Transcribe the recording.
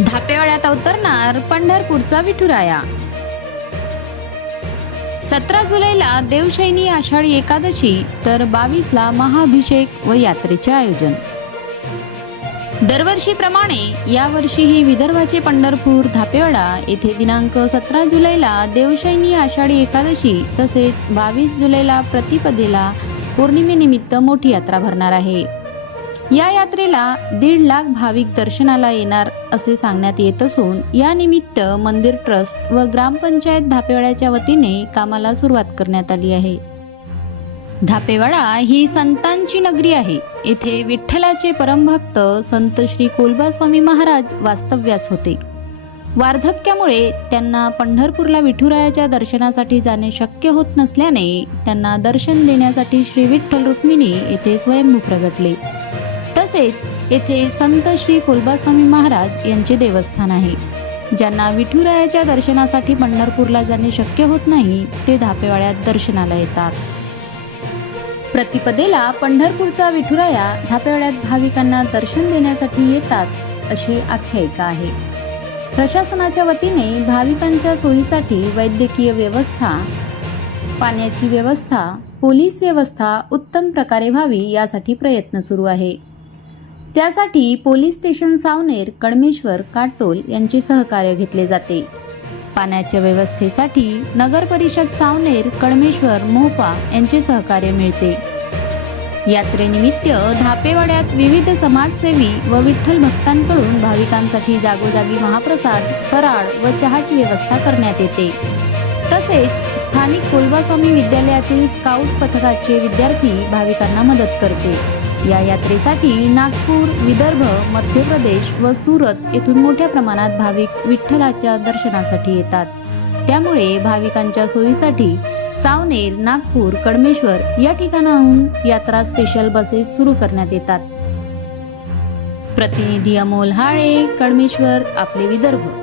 धापेवाड्यात अवतरणार पंढरपूरचा विठुराया. सतरा जुलैला देवशैनी आषाढी एकादशी तर बावीसला महाभिषेक व यात्रेचे आयोजन. दरवर्षीप्रमाणे यावर्षीही विदर्भाचे पंढरपूर धापेवाडा येथे दिनांक सतरा जुलैला देवशैनी आषाढी एकादशी तसेच बावीस जुलैला प्रतिपदेला पौर्णिमेनिमित्त मोठी यात्रा भरणार आहे. या यात्रेला दीड लाख भाविक दर्शनाला येणार असे सांगण्यात येत असून या निमित्त मंदिर ट्रस्ट व ग्रामपंचायत धापेवाड्याच्या वतीने कामाला सुरुवात करण्यात आली आहे. धापेवाडा ही संतांची नगरी आहे. येथे विठ्ठलाचे परमभक्त संत श्री कोलबास्वामी महाराज वास्तव्यास होते. वार्धक्यामुळे त्यांना पंढरपूरला विठुरायाच्या दर्शनासाठी जाणे शक्य होत नसल्याने त्यांना दर्शन देण्यासाठी श्री विठ्ठल रुक्मिणी येथे स्वयंभू प्रगटले. तसेच येथे संत श्री कोलबास्वामी महाराज यांचे देवस्थान आहे. ज्यांना विठुरायाच्या दर्शनासाठी पंढरपूरला जाणे शक्य होत नाही ते धापेवाड्यात दर्शनाला येतात. प्रतिपदेला पंढरपूरचा विठुराया धापेवाड्यात भाविकांना दर्शन देण्यासाठी येतात अशी आख्यायिका आहे. प्रशासनाच्या वतीने भाविकांच्या सोयीसाठी वैद्यकीय व्यवस्था पाण्याची व्यवस्था पोलीस व्यवस्था उत्तम प्रकारे व्हावी यासाठी प्रयत्न सुरू आहे. त्यासाठी पोलीस स्टेशन सावनेर कडमेश्वर काटोल यांचे सहकार्य घेतले जाते. पाण्याच्या व्यवस्थेसाठी नगर परिषद सावनेर कडमेश्वर मोपा यांचे सहकार्य मिळते. यात्रेनिमित्त धापेवाड्यात विविध समाजसेवी व विठ्ठल भक्तांकडून भाविकांसाठी जागोजागी महाप्रसाद फराळ व चहाची व्यवस्था करण्यात येते. तसेच स्थानिक कोलबास्वामी विद्यालयातील स्काउट पथकाचे विद्यार्थी भाविकांना मदत करते. या यात्रेसाठी नागपूर विदर्भ मध्य प्रदेश व सुरत येथून मोठ्या प्रमाणात भाविक विठ्ठलाच्या दर्शनासाठी येतात. त्यामुळे भाविकांच्या सोयीसाठी सावनेर नागपूर कडमेश्वर या ठिकाणाहून यात्रा स्पेशल बसेस सुरू करण्यात येतात. प्रतिनिधी अमोल हाळे कडमेश्वर आपले विदर्भ.